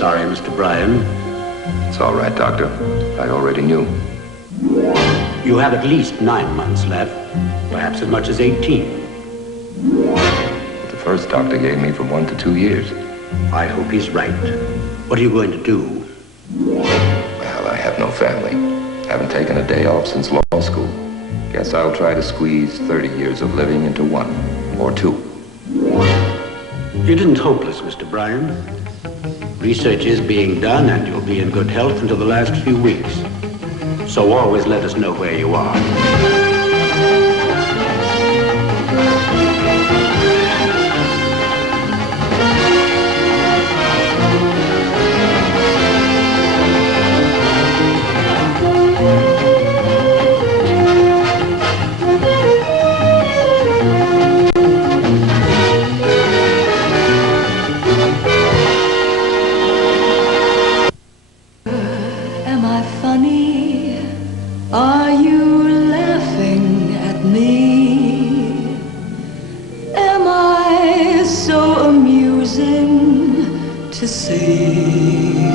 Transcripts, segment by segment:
Sorry, Mr. Bryan. It's all right, Doctor. I already knew. You have at least 9 months left, perhaps as much as 18. The first doctor gave me from 1 to 2 years. I hope he's right. What are you going to do? Well, I have no family. Haven't taken a day off since law school. Guess I'll try to squeeze 30 years of living into 1 or 2. You didn't hopeless, Mr. Bryan. Research is being done, and you'll be in good health until the last few weeks. So always let us know where you are. Am I funny? Are you laughing at me? Am I so amusing to see?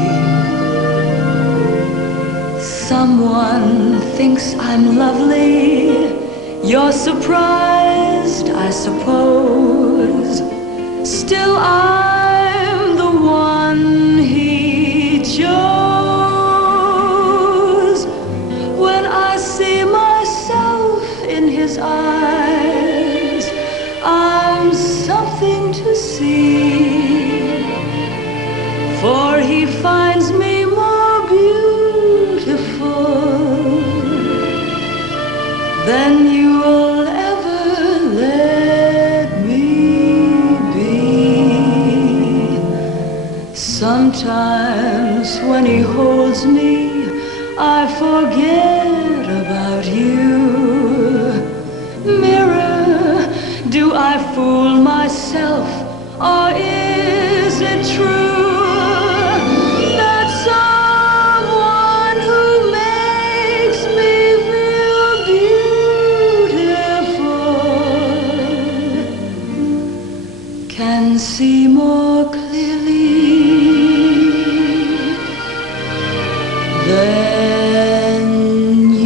Someone thinks I'm lovely. You're surprised, I suppose. Still I'm the one he chose. When I see myself in his eyes, I'm something to see. For he finds me more beautiful than you'll ever let me be. Sometimes when he holds me, I forget about you. Mirror, do I fool myself, or is it true that someone who makes me feel beautiful can see more clearly than you?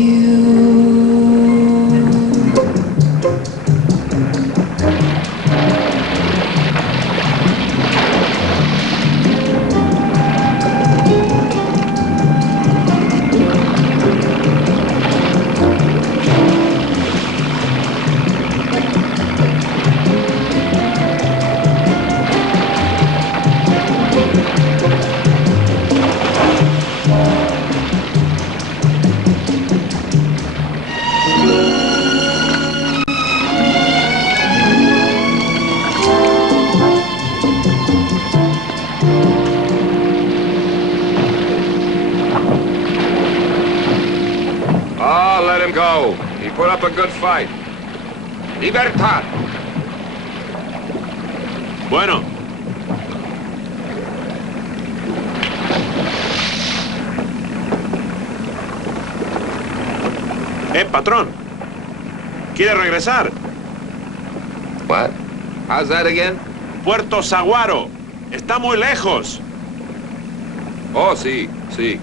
Oh, let him go. He put up a good fight. Libertad. Bueno. Patrón. ¿Quiere regresar? What? How's that again? Puerto Saguaro. Está muy lejos. Oh, sí, sí.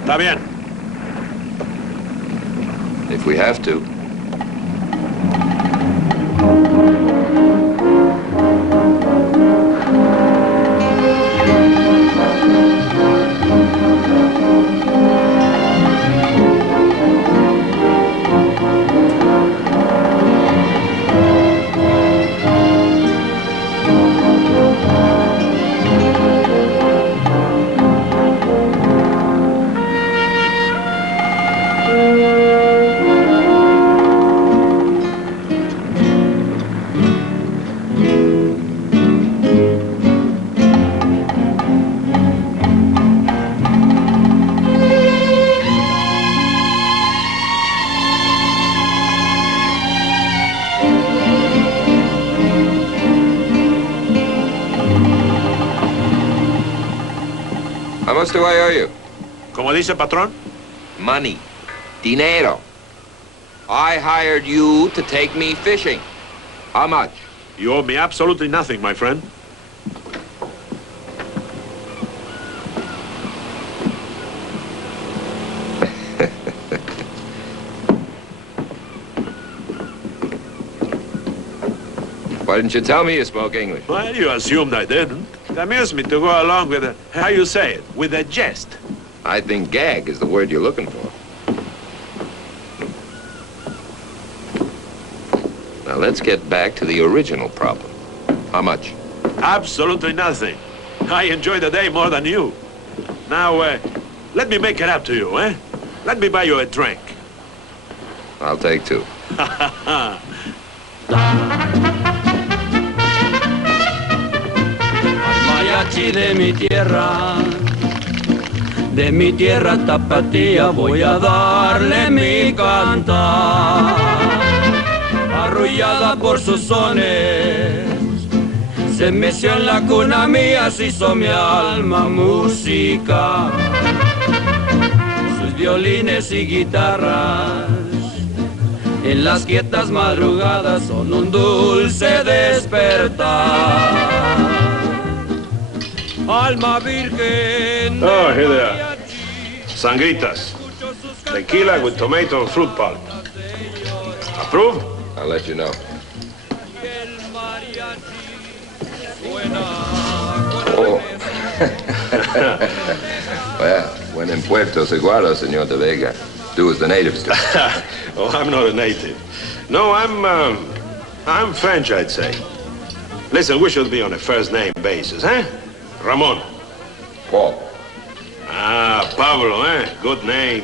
Está bien. If we have to. How much do I owe you? ¿Cómo dice, patrón? Money. Dinero. I hired you to take me fishing. How much? You owe me absolutely nothing, my friend. Why didn't you tell me you spoke English? Well, you assumed I didn't. It amused me to go along with how you say it, with a jest. I think gag is the word you're looking for. Now, let's get back to the original problem. How much? Absolutely nothing. I enjoy the day more than you. Now, let me make it up to you, eh? Let me buy you a drink. I'll take two. Mariachi de mi tierra tapatía, voy a darle mi cantar. Arrullada por sus sones, se meció en la cuna mía, se hizo mi alma música. Sus violines y guitarras, en las quietas madrugadas, son un dulce despertar. Alma virgen. Oh, here they are. Sangritas. Tequila with tomato and fruit pulp. Approve? I'll let you know. Oh. Well, when in Puerto Seguaro, Señor de Vega, do as the natives do. Oh, I'm not a native. No, I'm French, I'd say. Listen, we should be on a first-name basis, eh? Ramon. Paul. Ah, Pablo, eh? Good name.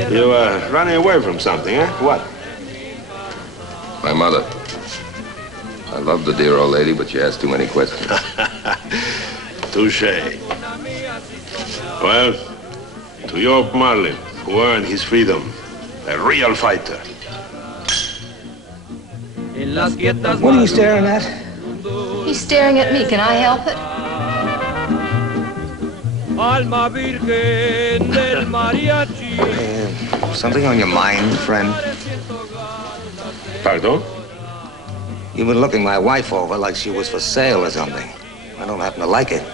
You running away from something, eh? What? My mother. I love the dear old lady, but she asks too many questions. Touché. Well, to your Marlin, who earned his freedom, a real fighter. What are you staring at? He's staring at me. Can I help it? Alma virgen del mariachi. Something on your mind, friend? Pardon? You've been looking my wife over like she was for sale or something. I don't happen to like it.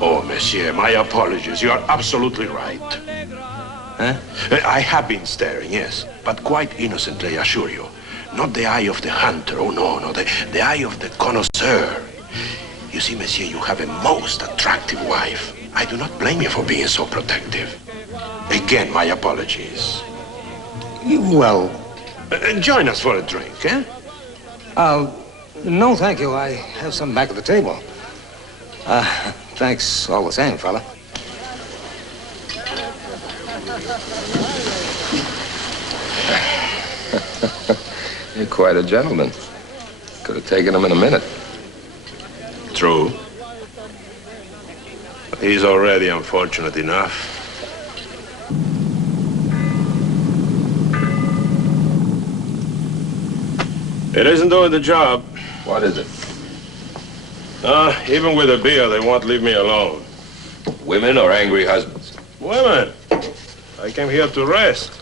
Oh, monsieur, my apologies. You are absolutely right. Huh? I have been staring, yes, but quite innocently, I assure you. Not the eye of the hunter, oh no, no, the eye of the connoisseur. You see, monsieur, you have a most attractive wife. I do not blame you for being so protective. Again, my apologies. Well... join us for a drink, eh? No, thank you. I have some back at the table. Thanks all the same, fella. You're quite a gentleman. Could have taken him in a minute. True. But he's already unfortunate enough. It isn't doing the job. What is it? Even with a beer, they won't leave me alone. Women or angry husbands? Women. I came here to rest.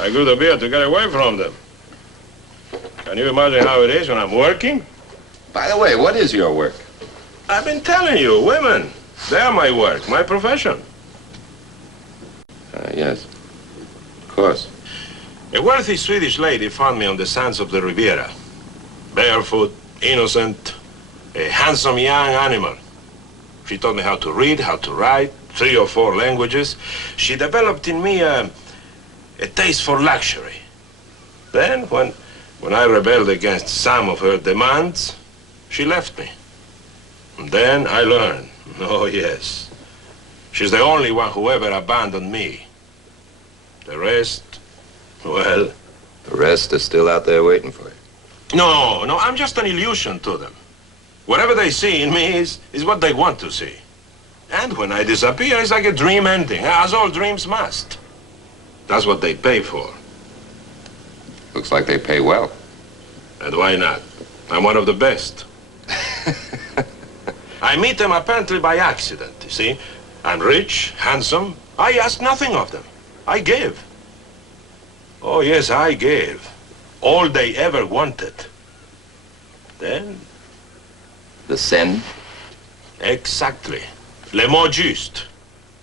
I grew the beer to get away from them. Can you imagine how it is when I'm working? By the way, what is your work? I've been telling you, women. They are my work, my profession. Yes. Of course. A wealthy Swedish lady found me on the sands of the Riviera. Barefoot, innocent, a handsome young animal. She taught me how to read, how to write, 3 or 4 languages. She developed in me a taste for luxury. Then, when I rebelled against some of her demands, she left me. And then I learned, oh yes, she's the only one who ever abandoned me. The rest, well... The rest is still out there waiting for you. No, I'm just an illusion to them. Whatever they see in me is what they want to see. And when I disappear, it's like a dream ending, as all dreams must. That's what they pay for. Looks like they pay well. And why not? I'm one of the best. I meet them apparently by accident, you see. I'm rich, handsome. I ask nothing of them. I give. Oh, yes, I gave. All they ever wanted. Then... The sen? Exactly. Le mot juste.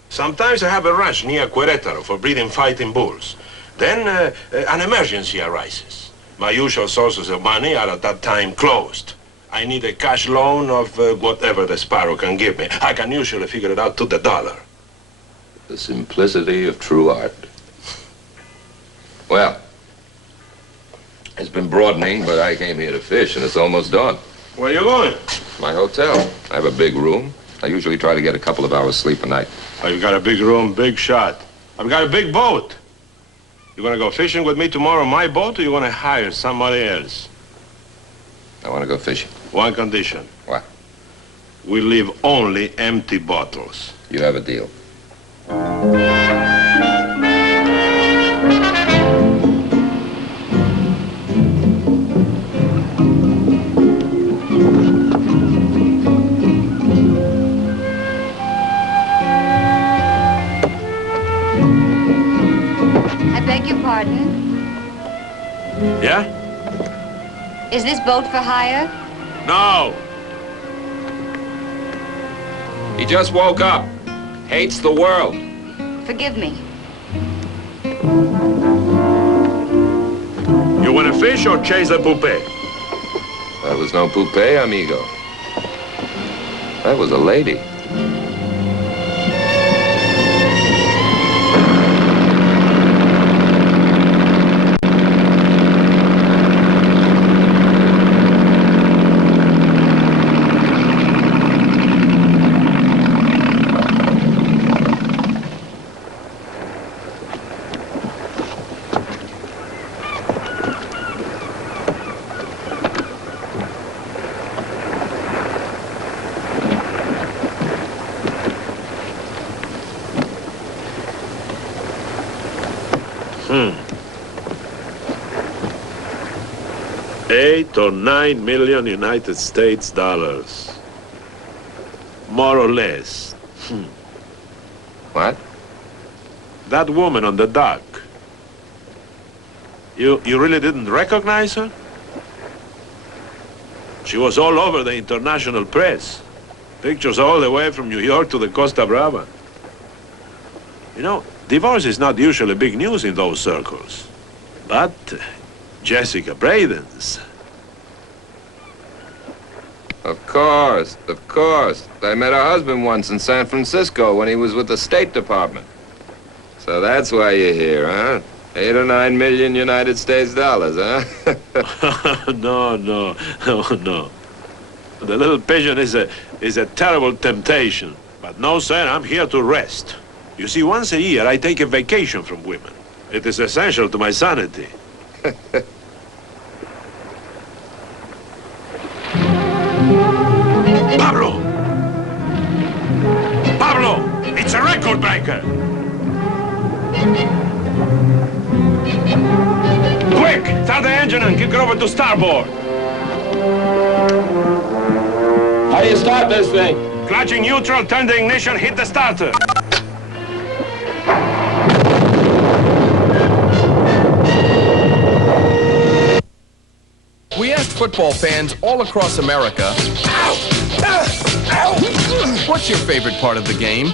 Sometimes I have a ranch near Querétaro for breeding fighting bulls. Then an emergency arises. My usual sources of money are at that time closed. I need a cash loan of whatever the Sparrow can give me. I can usually figure it out to the dollar. The simplicity of true art. Well, it's been broadening, but I came here to fish, and it's almost dawn. Where are you going? My hotel. I have a big room. I usually try to get a couple of hours sleep a night. Oh, you got a big room, big shot. I've got a big boat. You gonna go fishing with me tomorrow on my boat, or you gonna hire somebody else? I want to go fishing. One condition. What? We leave only empty bottles. You have a deal. I beg your pardon. Yeah? Is this boat for hire? No. He just woke up. Hates the world. Forgive me. You wanna fish or chase a poupée? That was no poupée, amigo. That was a lady. $8 or $9 million United States dollars. More or less. What? That woman on the dock. You really didn't recognize her? She was all over the international press. Pictures all the way from New York to the Costa Brava. You know, divorce is not usually big news in those circles. But Jessica Braden's. Of course, of course. I met her husband once in San Francisco when he was with the State Department. So that's why you're here, huh? 8 or 9 million United States dollars, huh? No. The little pigeon is a terrible temptation. But no, sir, I'm here to rest. You see, once a year I take a vacation from women. It is essential to my sanity. Pablo! It's a record breaker! Quick! Start the engine and kick it over to starboard! How do you start this thing? Clutching neutral, turn the ignition, hit the starter. We asked football fans all across America, what's your favorite part of the game?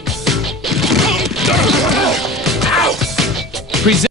Present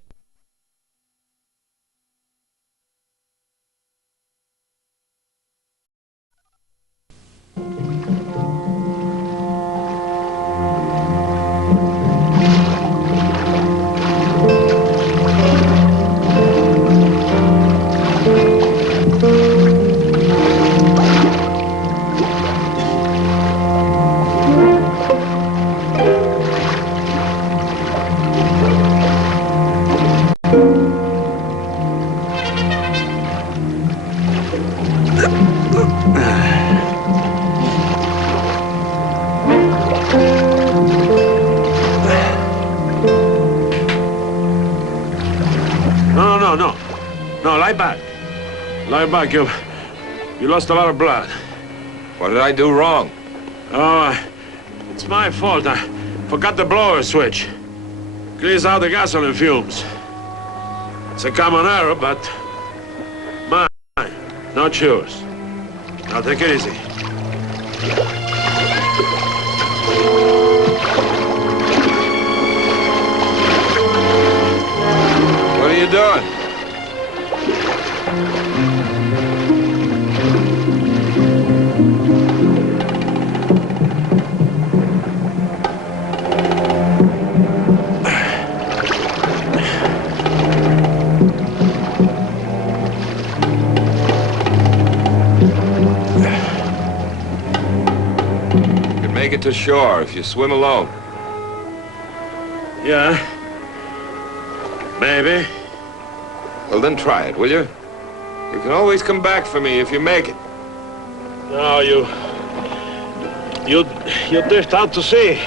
No, lie back. Lie back. You lost a lot of blood. What did I do wrong? Oh, it's my fault. I forgot the blower switch. Clears out the gasoline fumes. It's a common error, but mine, not yours. Now take it easy. What are you doing? make it to shore if you swim alone. Yeah. Maybe. Well, then try it, will you? You can always come back for me if you make it. No, you drift out to sea.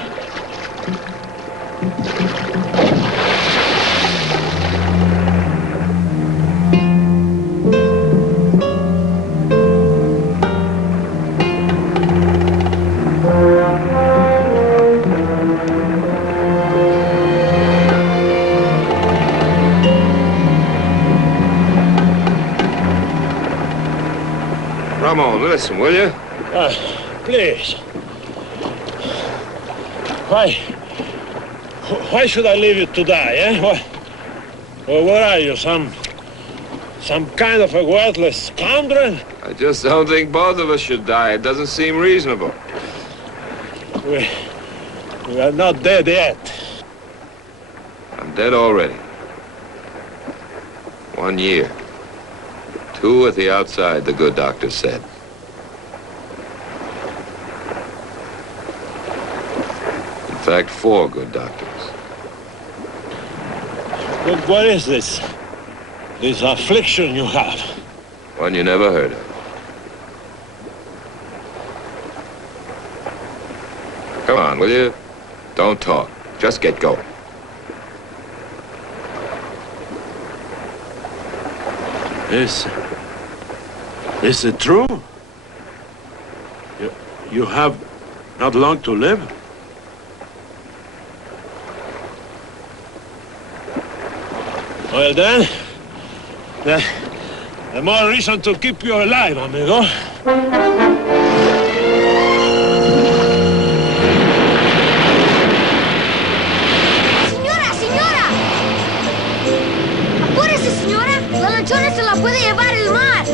Ramon, listen, will you? Please. Why should I leave you to die, eh? What are you, some kind of a worthless scoundrel? I just don't think both of us should die. It doesn't seem reasonable. We are not dead yet. I'm dead already. 1 year. 2 at the outside, the good doctor said. In fact, 4 good doctors. What is this? This affliction you have? One you never heard of. Come on, will you? Don't talk. Just get going. Is it true? You have not long to live? Well then, the more reason to keep you alive, amigo. ¡Señora! ¡Apúrese, señora! ¡La lanchona se la puede llevar el mar!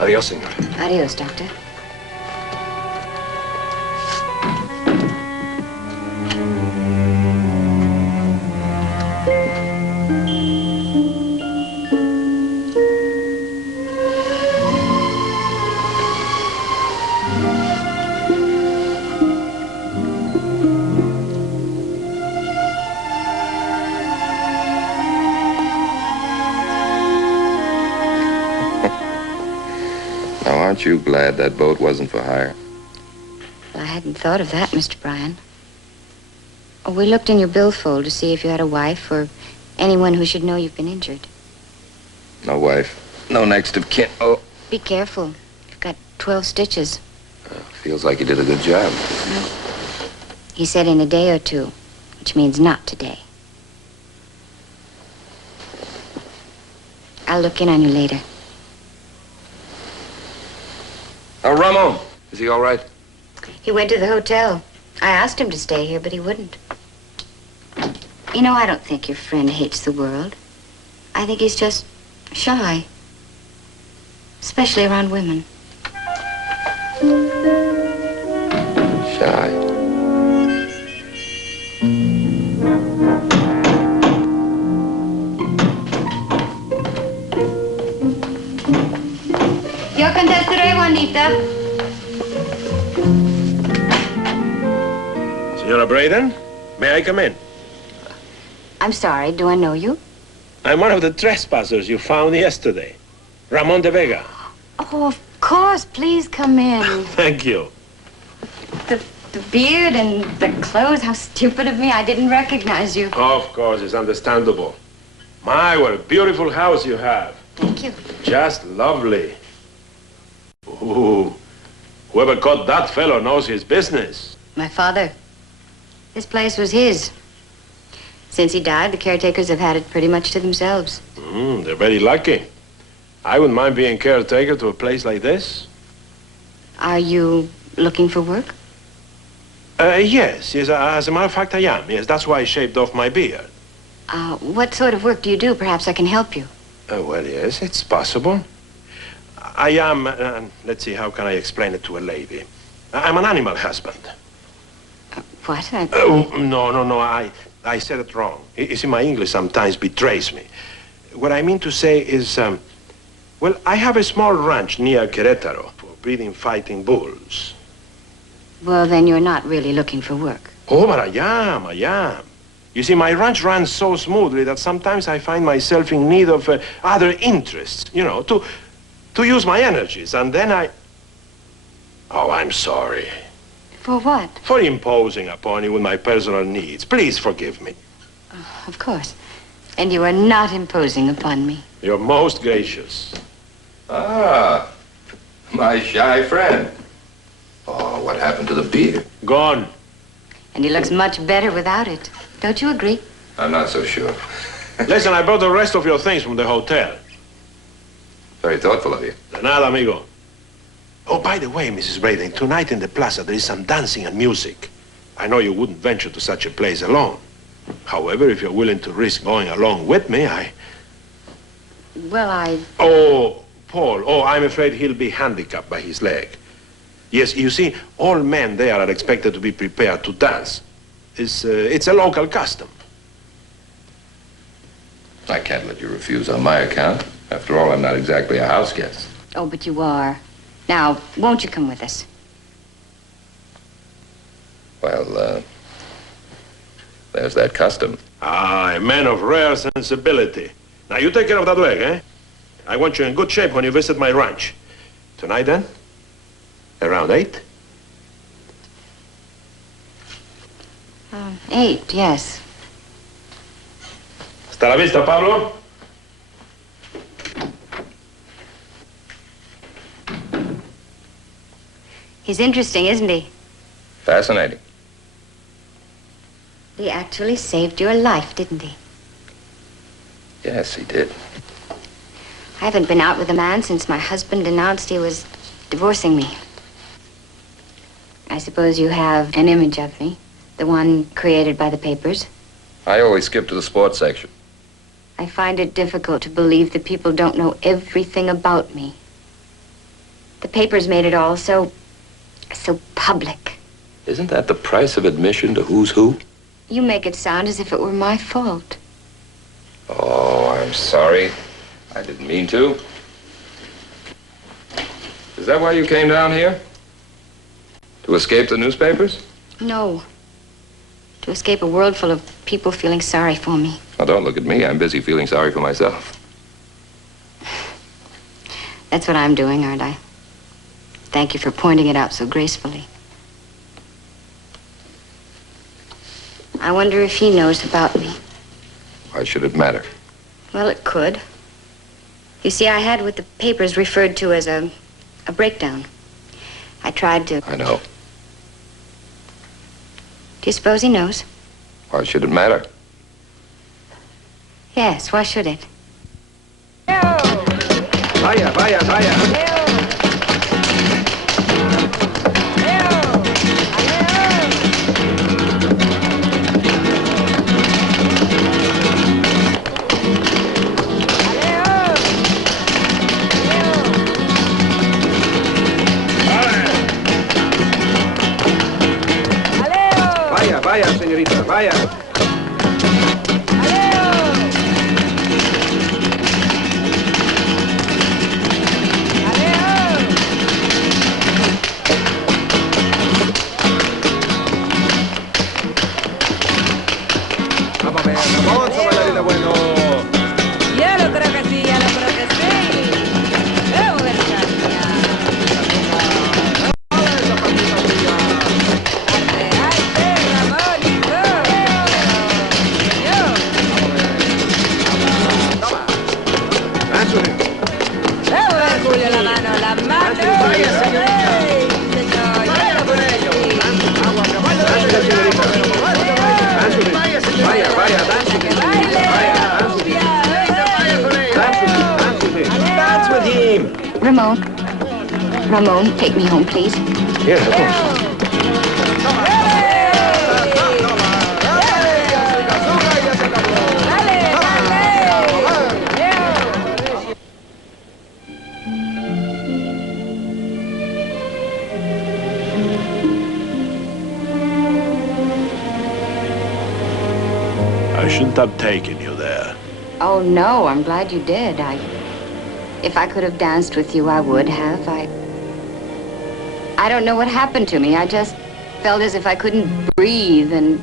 Adiós, señor. Adios, doctor. Aren't you glad that boat wasn't for hire? Well, I hadn't thought of that, Mr. Bryan. Oh, we looked in your billfold to see if you had a wife or anyone who should know you've been injured. No wife. No next of kin. Oh. Be careful. You've got 12 stitches. Feels like you did a good job. Well, he said in a day or 2, which means not today. I'll look in on you later. Ramon, is he all right? He went to the hotel. I asked him to stay here, but he wouldn't. You know, I don't think your friend hates the world. I think he's just shy. Especially around women. Shy. Yo contestaré, Juanita. Senora Braden, may I come in? I'm sorry, do I know you? I'm one of the trespassers you found yesterday. Ramon de Vega. Oh, of course. Please come in. Thank you. The beard and the clothes, how stupid of me. I didn't recognize you. Of course, it's understandable. My, what a beautiful house you have. Thank you. Just lovely. Ooh, whoever caught that fellow knows his business. My father. This place was his. Since he died, the caretakers have had it pretty much to themselves. They're very lucky. I wouldn't mind being caretaker to a place like this. Are you looking for work? Yes, as a matter of fact, I am. Yes, that's why I shaved off my beard. What sort of work do you do? Perhaps I can help you. Well, yes, it's possible. I am, let's see, how can I explain it to a lady? I'm an animal husband. What? No, I said it wrong. You see, my English sometimes betrays me. What I mean to say is, well, I have a small ranch near Querétaro for breeding fighting bulls. Well, then you're not really looking for work. Oh, but I am. You see, my ranch runs so smoothly that sometimes I find myself in need of other interests, you know, to use my energies, and then I... Oh, I'm sorry. For what? For imposing upon you with my personal needs. Please forgive me. Oh, of course. And you are not imposing upon me. You're most gracious. Ah, my shy friend. Oh, what happened to the beard? Gone. And he looks much better without it. Don't you agree? I'm not so sure. Listen, I brought the rest of your things from the hotel. Very thoughtful of you. De nada, amigo. Oh, by the way, Mrs. Braden, tonight in the plaza there is some dancing and music. I know you wouldn't venture to such a place alone. However, if you're willing to risk going along with me, Well, Oh, Paul. Oh, I'm afraid he'll be handicapped by his leg. Yes, you see, all men there are expected to be prepared to dance. It's a local custom. I can't let you refuse on my account. After all, I'm not exactly a house guest. Oh, but you are. Now, won't you come with us? Well, there's that custom. Ah, a man of rare sensibility. Now, you take care of that leg, eh? I want you in good shape when you visit my ranch. Tonight, then? Around 8? 8, yes. Hasta la vista, Pablo. He's interesting, isn't he? Fascinating. He actually saved your life, didn't he? Yes, he did. I haven't been out with a man since my husband announced he was divorcing me. I suppose you have an image of me, the one created by the papers. I always skip to the sports section. I find it difficult to believe that people don't know everything about me. The papers made it all so public. Isn't that the price of admission to who's who? You make it sound as if it were my fault. Oh, I'm sorry. I didn't mean to. Is that why you came down here? To escape the newspapers? No. To escape a world full of people feeling sorry for me. Now, don't look at me. I'm busy feeling sorry for myself. That's what I'm doing, aren't I? Thank you for pointing it out so gracefully. I wonder if he knows about me. Why should it matter? Well, it could. You see, I had what the papers referred to as a breakdown. I tried to... I know. Do you suppose he knows? Why should it matter? Yes, why should it? Vaya, vaya, vaya. Vaya, señorita, vaya. Vamos a ver, Ramón, bailarina bueno. Ya lo creo que sí, ya lo creo que sí. Vamos a ver, Julio, la mano, la mano. Vaya, señorita. Vaya con ellos. Vaya, vaya, dance with him. Ramon, take me home, please. Yes, of course. I shouldn't have taken you there. Oh, no, I'm glad you did. If I could have danced with you, I would have. I don't know what happened to me. I just felt as if I couldn't breathe and...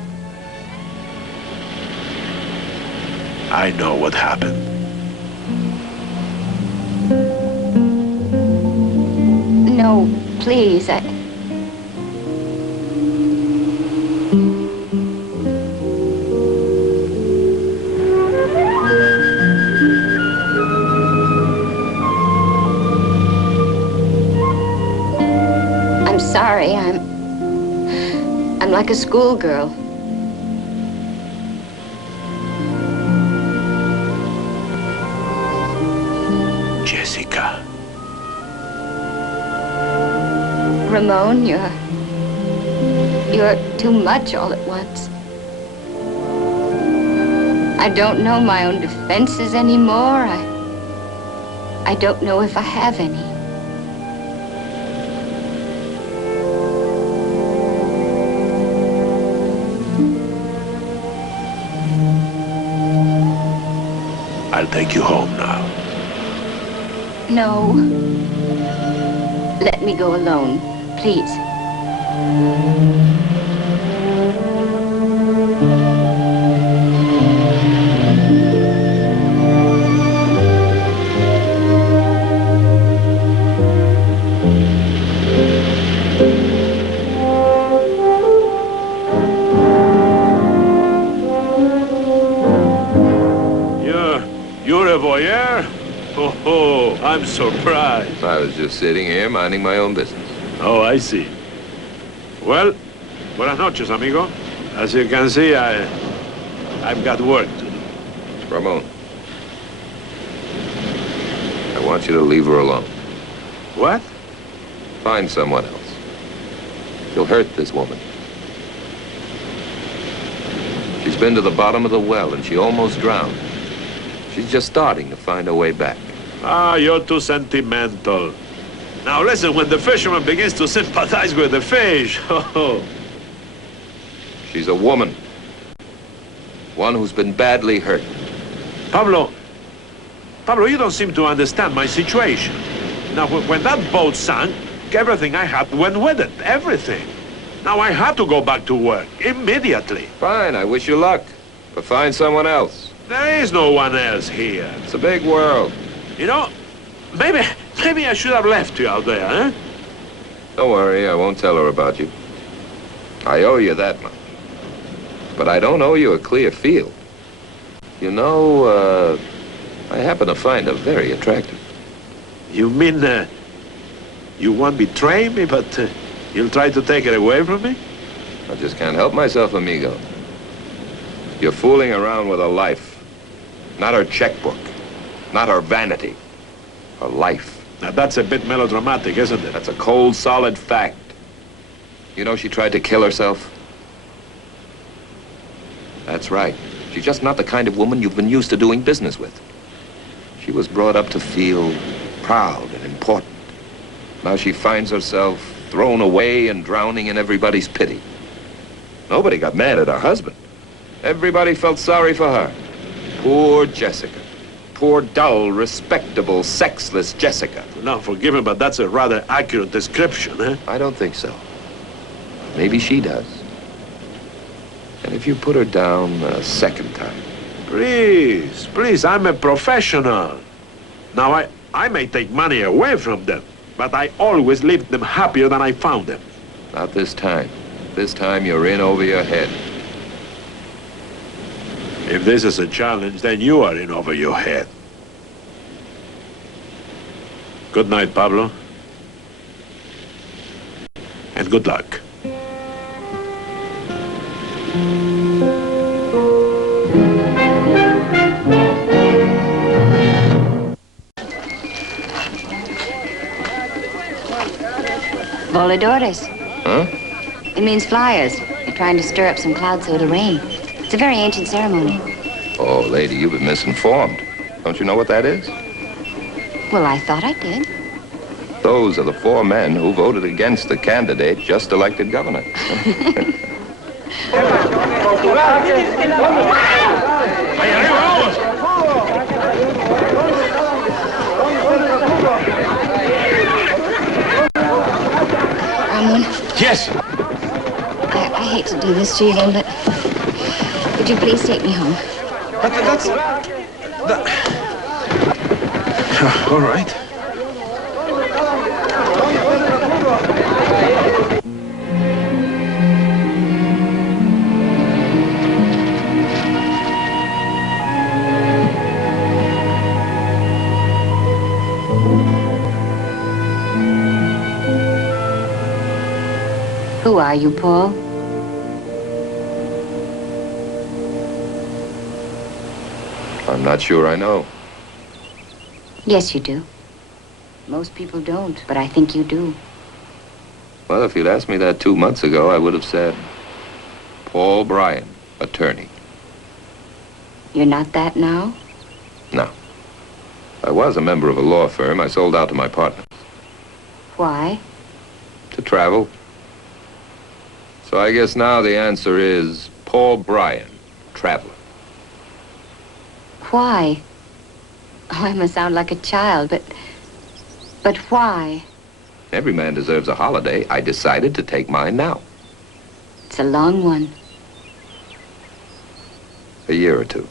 I know what happened. No, please, I'm sorry. I'm like a schoolgirl. Jessica. Ramon, you're too much all at once. I don't know my own defenses anymore. I don't know if I have any. I'll take you home now. No. Let me go alone, please. You're a voyeur? Oh, I'm surprised. I was just sitting here minding my own business. Oh, I see. Well, buenas noches, amigo. As you can see, I've got work to do. Ramon, I want you to leave her alone. What? Find someone else. You'll hurt this woman. She's been to the bottom of the well and she almost drowned. She's just starting to find her way back. Ah, you're too sentimental. Now listen, when the fisherman begins to sympathize with the fish, She's a woman. One who's been badly hurt. Pablo, you don't seem to understand my situation. Now, when that boat sank, everything I had went with it, everything. Now I had to go back to work, immediately. Fine, I wish you luck. But find someone else. There is no one else here. It's a big world. You know, maybe I should have left you out there, eh? Don't worry, I won't tell her about you. I owe you that much. But I don't owe you a clear field. You know, I happen to find her very attractive. You mean, you won't betray me, but you'll try to take it away from me? I just can't help myself, amigo. You're fooling around with her life. Not her checkbook. Not her vanity. Her life. Now, that's a bit melodramatic, isn't it? That's a cold, solid fact. You know she tried to kill herself? That's right. She's just not the kind of woman you've been used to doing business with. She was brought up to feel proud and important. Now she finds herself thrown away and drowning in everybody's pity. Nobody got mad at her husband. Everybody felt sorry for her. Poor Jessica. Poor, dull, respectable, sexless Jessica. Now, forgive me, but that's a rather accurate description, eh? I don't think so. Maybe she does. And if you put her down a second time... Please, I'm a professional. Now, I may take money away from them, but I always leave them happier than I found them. Not this time. This time you're in over your head. If this is a challenge, then you are in over your head. Good night, Pablo. And good luck. Voladores. Huh? It means flyers. They're trying to stir up some clouds so it'll rain. It's a very ancient ceremony. Oh, lady, you've been misinformed. Don't you know what that is? Well, I thought I did. Those are the 4 men who voted against the candidate just elected governor. ¡Ahí arriba, vamos! Ramon, Yes. I hate to do this to you, but would you please take me home? But that's... All right. Who are you, Paul? I'm not sure I know. Yes, you do. Most people don't, but I think you do. Well, if you'd asked me that 2 months ago, I would have said, Paul Bryan, attorney. You're not that now? No. I was a member of a law firm. I sold out to my partners. Why? To travel. So I guess now the answer is Paul Bryan, traveler. Why? Oh, I must sound like a child, but why? Every man deserves a holiday. I decided to take mine now. It's a long one. A year or two.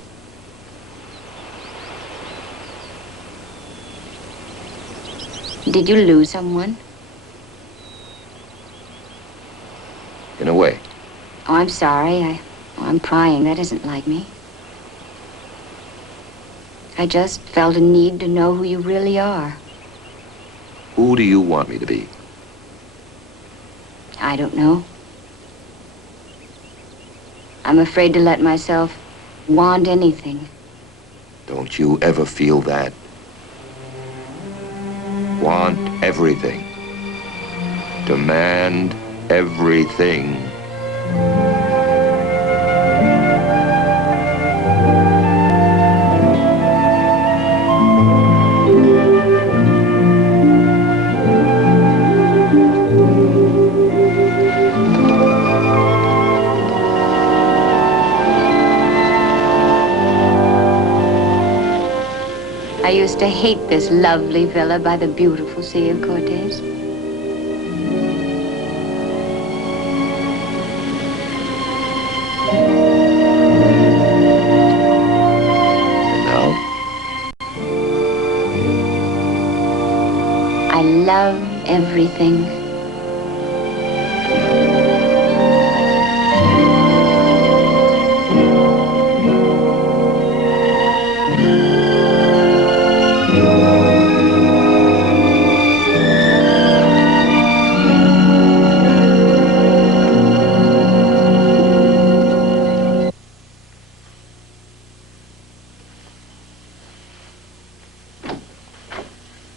Did you lose someone? In a way. Oh, I'm sorry. I'm prying. That isn't like me. I just felt a need to know who you really are. Who do you want me to be? I don't know. I'm afraid to let myself want anything. Don't you ever feel that? Want everything. Demand everything. I used to hate this lovely villa by the beautiful Sea of Cortez. I love everything.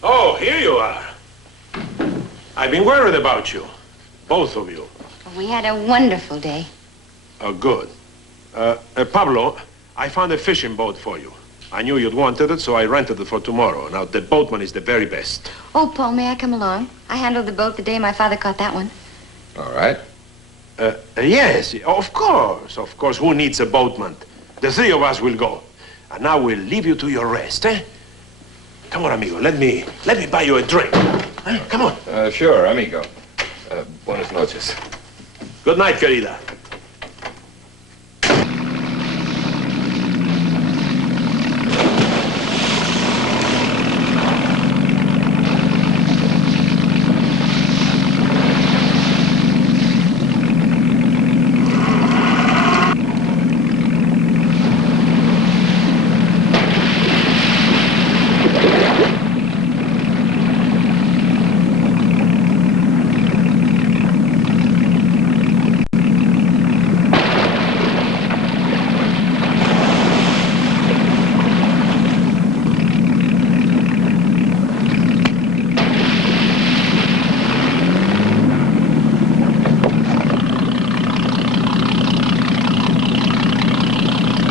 Oh, here you are. I've been worried about you. Both of you. We had a wonderful day. Oh, good. Pablo, I found a fishing boat for you. I knew you'd wanted it, so I rented it for tomorrow. Now, the boatman is the very best. Oh, Paul, may I come along? I handled the boat the day my father caught that one. All right. Yes, of course. Of course, who needs a boatman? The three of us will go. And now we'll leave you to your rest, eh? Come on, amigo. Let me buy you a drink. Come on. Sure, amigo. Buenas noches. Good night, querida.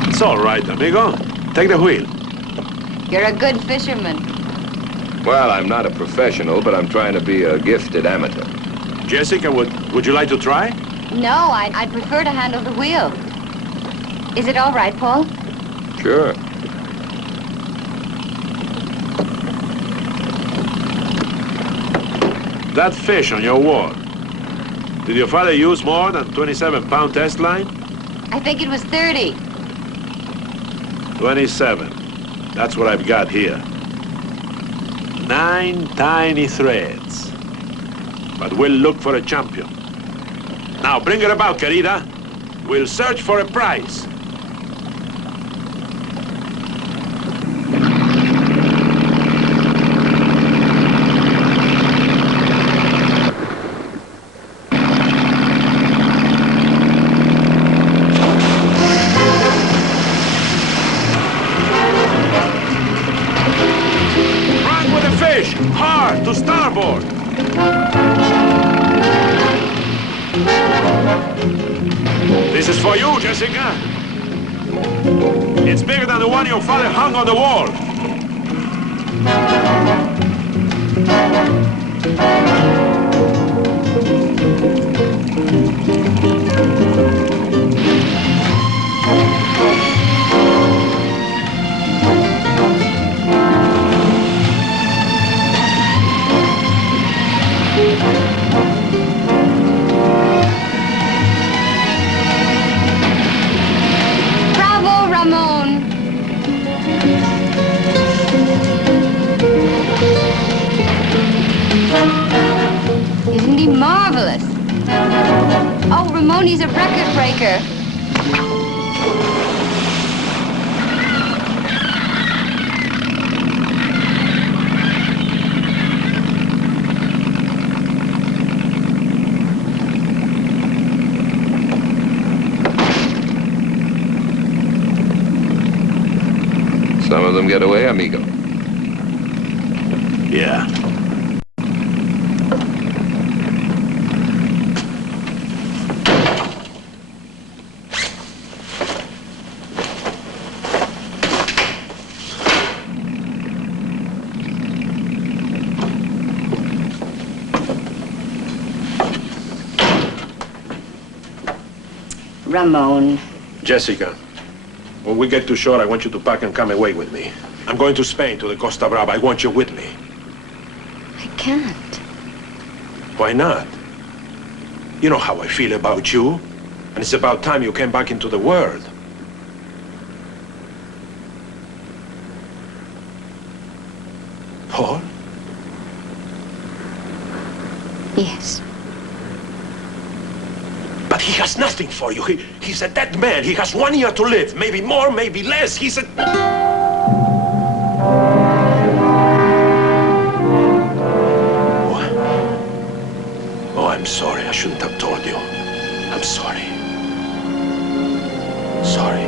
It's all right, amigo. Take the wheel. You're a good fisherman. Well, I'm not a professional, but I'm trying to be a gifted amateur. Jessica, would you like to try? No, I'd prefer to handle the wheel. Is it all right, Paul? Sure. That fish on your wall, did your father use more than 27-pound test line? I think it was 30. 27. That's what I've got here. 9 tiny threads. But we'll look for a champion. Now, bring it about, querida. We'll search for a prize. Run with the fish! Hard, to starboard! This is for you, Jessica. It's bigger than the one your father hung on the wall. Bravo, Ramon. Isn't he marvelous? Oh, Ramon, he's a record breaker. Some of them get away, amigo. Yeah. Ramon. Jessica, when we get to shore, I want you to pack and come away with me. I'm going to Spain, to the Costa Brava. I want you with me. I can't. Why not? You know how I feel about you, and it's about time you came back into the world. Paul? Yes. But he has nothing for you. He's a dead man. He has 1 year to live. Maybe more, maybe less. He's a... Oh, I'm sorry. I shouldn't have told you. I'm sorry. Sorry.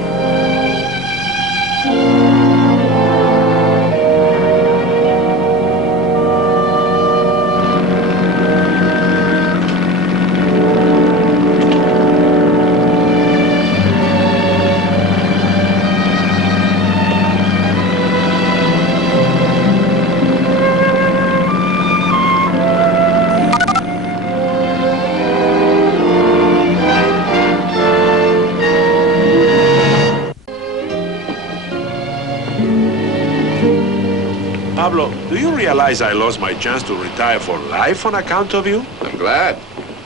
Pablo, do you realize I lost my chance to retire for life on account of you? I'm glad.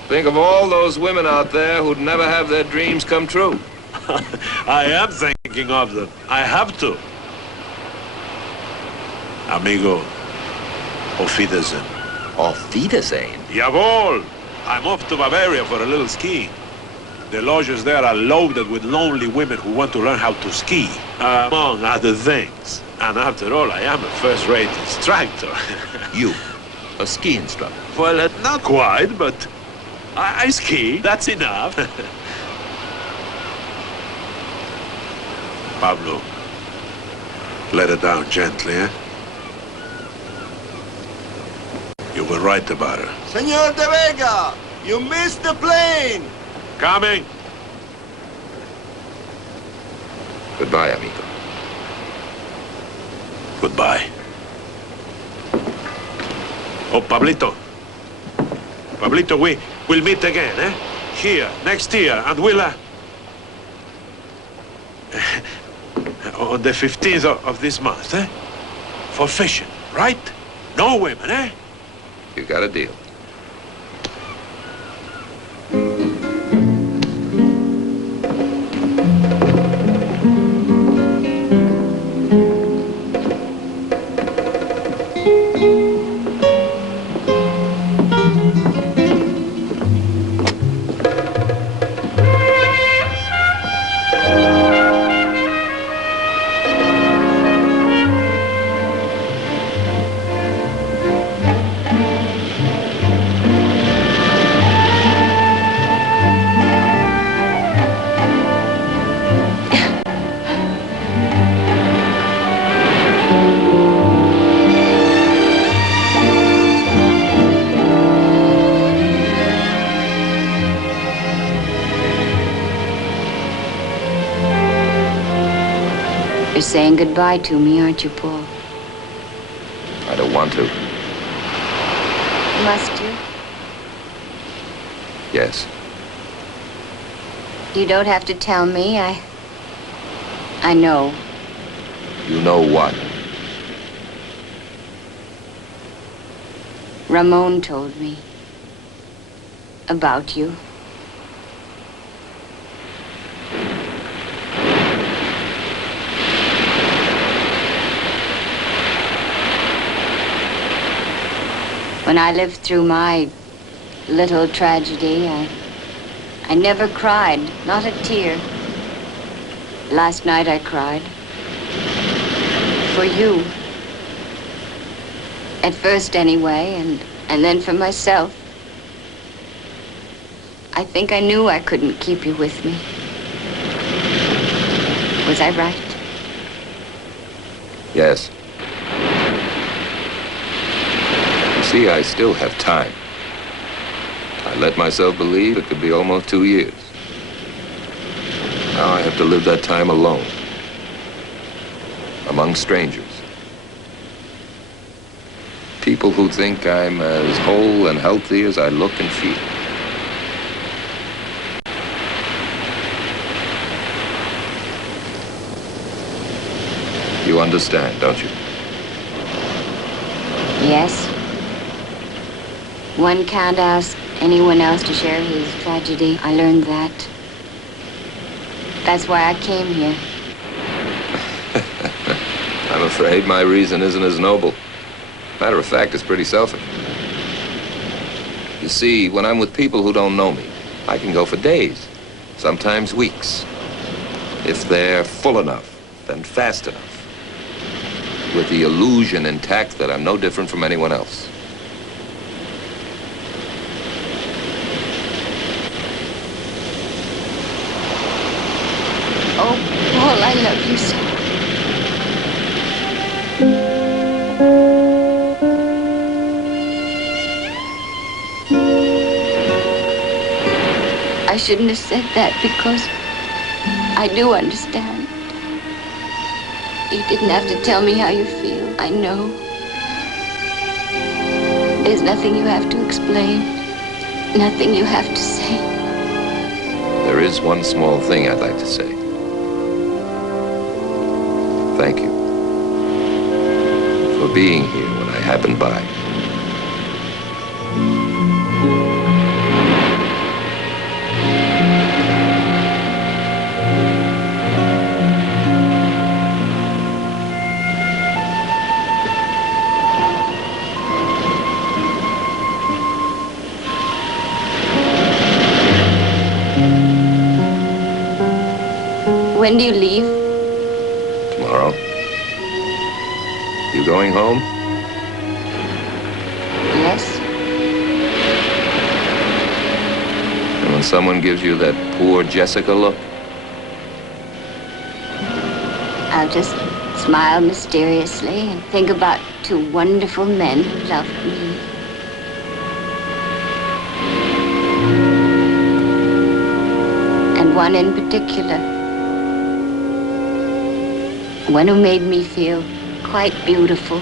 Think of all those women out there who'd never have their dreams come true. I am thinking of them. I have to. Amigo, auf Wiedersehen. Auf Wiedersehen? Jawohl! I'm off to Bavaria for a little skiing. The lodges there are loaded with lonely women who want to learn how to ski, among other things. And after all, I am a first-rate instructor. You? A ski instructor? Well, not quite, but I ski. That's enough. Pablo, let her down gently, eh? You were right about her. Senor De Vega, you missed the plane. Coming. Goodbye, amigo. Goodbye. Oh, Pablito. Pablito, we'll meet again, eh? Here, next year, and we'll... On the 15th of this month, eh? For fishing, right? No women, eh? You got a deal. You're saying goodbye to me, aren't you, Paul? I don't want to. Must you? Yes. You don't have to tell me. I know. You know what? Ramon told me about you. When I lived through my little tragedy, I never cried, not a tear. Last night I cried. For you. At first anyway, and then for myself. I think I knew I couldn't keep you with me. Was I right? Yes. You see, I still have time. I let myself believe it could be almost 2 years. Now I have to live that time alone. Among strangers. People who think I'm as whole and healthy as I look and feel. You understand, don't you? Yes. One can't ask anyone else to share his tragedy. I learned that. That's why I came here. I'm afraid my reason isn't as noble. Matter of fact, it's pretty selfish. You see, when I'm with people who don't know me, I can go for days, sometimes weeks. If they're full enough, then fast enough. With the illusion intact that I'm no different from anyone else. Oh, Paul, I love you so. I shouldn't have said that because I do understand. You didn't have to tell me how you feel. I know. There's nothing you have to explain. Nothing you have to say. There is one small thing I'd like to say. Thank you for being here when I happened by. When do you leave? Tomorrow. You going home? Yes. And when someone gives you that poor Jessica look? I'll just smile mysteriously and think about two wonderful men who loved me. And one in particular. One who made me feel quite beautiful.